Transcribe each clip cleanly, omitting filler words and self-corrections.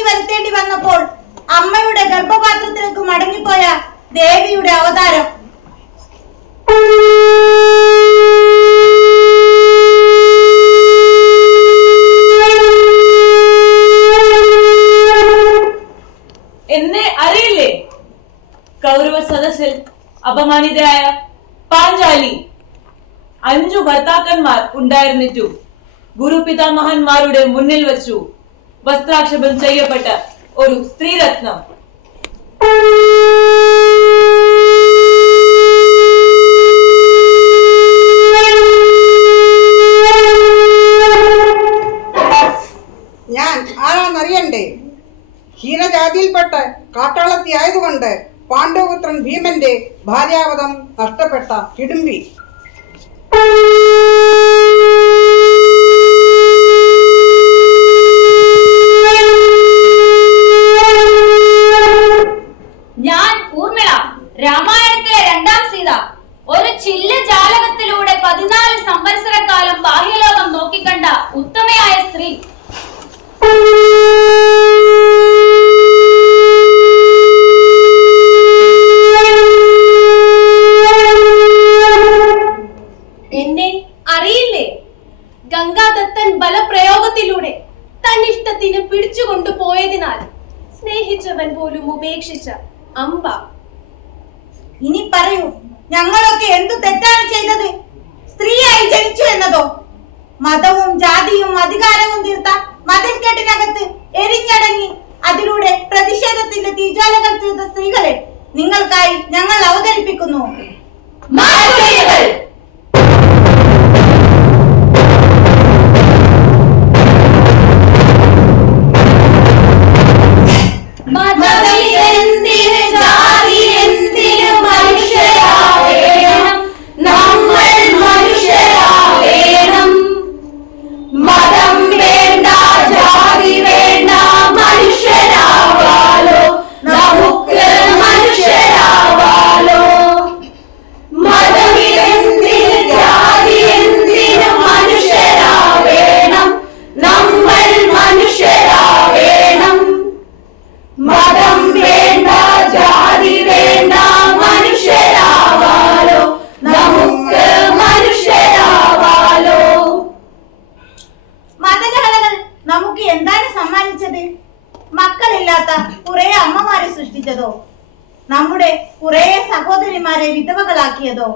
വിപത്തി വരുത്തേണ്ടി വന്നപ്പോൾ അമ്മയുടെ ഗർഭപാത്രത്തിലേക്ക് മടങ്ങിപ്പോയ ദേവിയുടെ അവതാരം. എന്നെ അറിയില്ലേ? കൗരവ സദസ്സിൽ അപമാനിതരായ പാഞ്ചാലി 5 ഭർത്താക്കന്മാർ ഉണ്ടായിരുന്നിട്ടു ഗുരുപിതാമഹന്മാരുടെ മുന്നിൽ വച്ചു വസ്ത്രാക്ഷേപം ചെയ്യപ്പെട്ട ഒരു സ്ത്രീരത്നം. ഞാൻ ആരാന്നറിയണ്ടേ? ഹീനജാതിയിൽപ്പെട്ട കാട്ടാളത്തി ആയതുകൊണ്ട് പാണ്ഡവപുത്രൻ ഭീമന്റെ ഭാര്യാവധം നഷ്ടപ്പെട്ട ഹിഡുംബി. ഞാൻ ഊർമിള, രാമായണത്തിലെ 2ാം സീത. ഒരു ചില്ല ജാലകത്തിലൂടെ 14 സംവത്സരക്കാലം ബാഹ്യലോകം നോക്കിക്കണ്ട ഉത്തമയായ സ്ത്രീ. എന്നെ അറിയില്ലേ? ഗംഗാദത്തൻ ബലപ്രയോഗത്തിലൂടെ തന്നിഷ്ടത്തിന് പിടിച്ചുകൊണ്ടുപോയതിനാൽ സ്നേഹിച്ചവൻ പോലും ഉപേക്ഷിച്ച അമ്പ. ഇനി പറയൂ, ഞങ്ങളൊക്കെ എന്തു തെറ്റാണ് ചെയ്തത്? സ്ത്രീയായി ജനിച്ചു എന്നതോ? മതവും ജാതിയും അധികാരവും തീർത്ത മതിൽക്കെട്ടിനകത്ത് എരിഞ്ഞടങ്ങി അതിലൂടെ പ്രതിഷേധത്തിന്റെ തീജ്വാലകൾ തീർത്ത സ്ത്രീകളെ നിങ്ങൾക്കായി ഞങ്ങൾ അവതരിപ്പിക്കുന്നു. നമുക്ക് എന്താണ് സമ്മാനിച്ചത്? മക്കളില്ലാത്ത കുറെ അമ്മമാരെ സൃഷ്ടിച്ചതോ? നമ്മുടെ കുറെ സഹോദരിമാരെ വിധവകളാക്കിയതോ?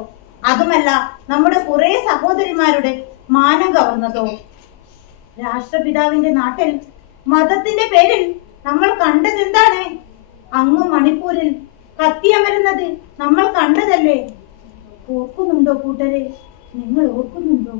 അതുമല്ല, നമ്മുടെ കുറെ സഹോദരിമാരുടെ മാനം കവർന്നതോ? രാഷ്ട്രപിതാവിന്റെ നാട്ടിൽ മതത്തിന്റെ പേരിൽ നമ്മൾ കണ്ടതെന്താണ്? അങ്ങ് മണിപ്പൂരിൽ കത്തിയമരുന്നത് നമ്മൾ കണ്ടതല്ലേ? ഓർക്കുന്നുണ്ടോ കൂട്ടരെ? നിങ്ങൾ ഓർക്കുന്നുണ്ടോ?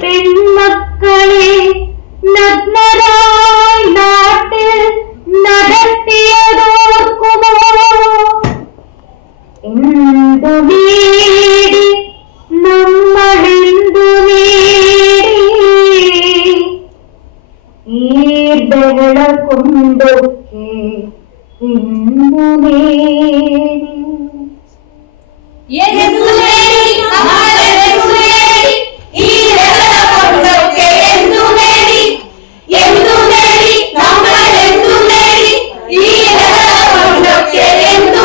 പെൺമക്കളെ നഗ്നരായി നാട്ടിൽ നടത്തിയതോർക്കുമോ? എന്തു നേടി നമ്മളെന്തു നേടി ഈ ബഹള കൊണ്ടൊക്കെ എന്തു നേടി? എന്തു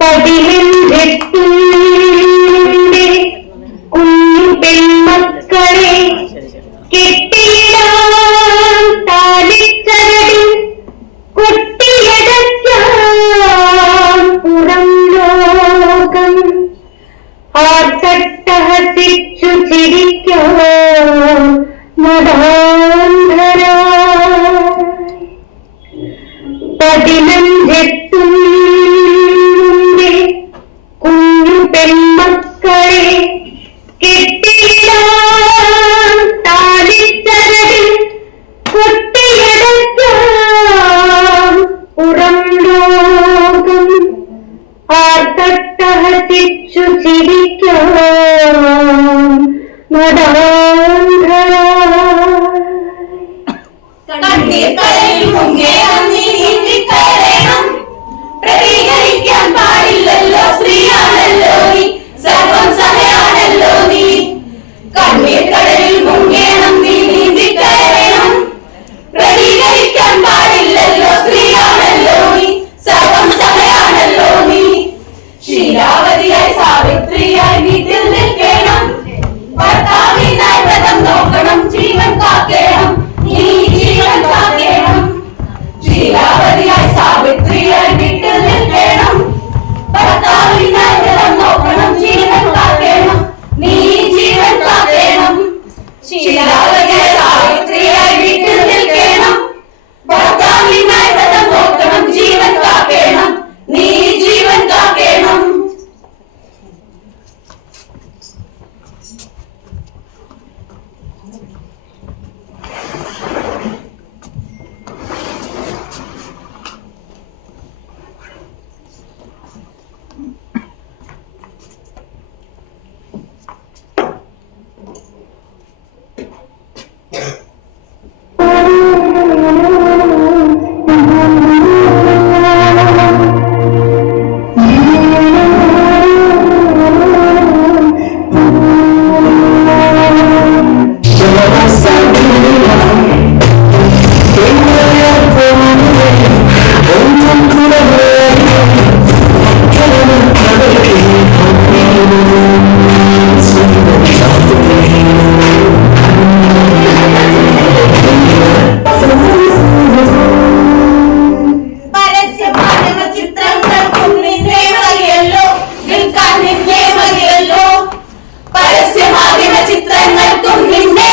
പതിനെഞ്ചെത്തുണ്ട് കുഞ്ഞു പെൺമക്കളെ കെട്ടിയിടാൻ താലിച്ചരടിൽ കൊട്ടിയടയ്ക്കാൻ പുറം ലോകം ആർത്തട്ടഹസിച്ചു ചിരിക്കാൻ മതാന്ധരായി പതിനഞ്ചെത്തുണ്ട് കുഞ്ഞു പെൺമക്കളെ കെട്ടിയിടാൻ താലിച്ചരടിൽ കൊട്ടിയടയ്ക്കാൻ പുറം ലോകം ആർത്തട്ടഹസിച്ചു ചിരിക്കാൻ മതാന്ധരായി കണ്ണീർക്കടലിൽ മുങ്ങേണം നീ നീന്തിക്കയറേണം. പ്രതികരിക്കാൻ പാടില്ലല്ലോ, സ്ത്രീയാണല്ലോ നീ, സർവം സഹയാണല്ലോ നീ. കണ്ണീർക്കടലിൽ മുങ്ങേണം നീ നീന്തിക്കയറേണം. പ്രതികരിക്കാൻ പാടില്ലല്ലോ, സ്ത്രീയാണല്ലോ നീ, സർവം സഹയാണല്ലോ നീ. ശീലാവതിയായി സാവിത്രിയായി വീട്ടിൽ നിൽക്കണം. ഭർത്താവിനായി വ്രതം നോക്കണം, ജീവൻ കാക്കണം, നീ ജീവൻ കാക്കണം. ശീലാവതിയായി സാവിത്രിയായി വീട്ടിൽ നിൽക്കണം. ഭർത്താവിനായി വ്രതം നോക്കണം, ജീവൻ കാക്കണം, നീ ജീവൻ കാക്കണം. ശീലാവതിയായി സാവിത്രിയായി വീട്ടിൽ നിൽക്കണം. ഭർത്താവിനായി വ്രതം നോക്കണം, ജീവൻ കാക്കണം, നീ ജീവൻ കാക്കണം. പരസ്യമാധ്യമ ചിത്രങ്ങൾക്കും നിന്നെ മതിയല്ലോ, നിൽക്കാൻ നിന്നെ മതിയല്ലോ. പരസ്യമാധ്യമ ചിത്രങ്ങൾക്കും നിന്നെ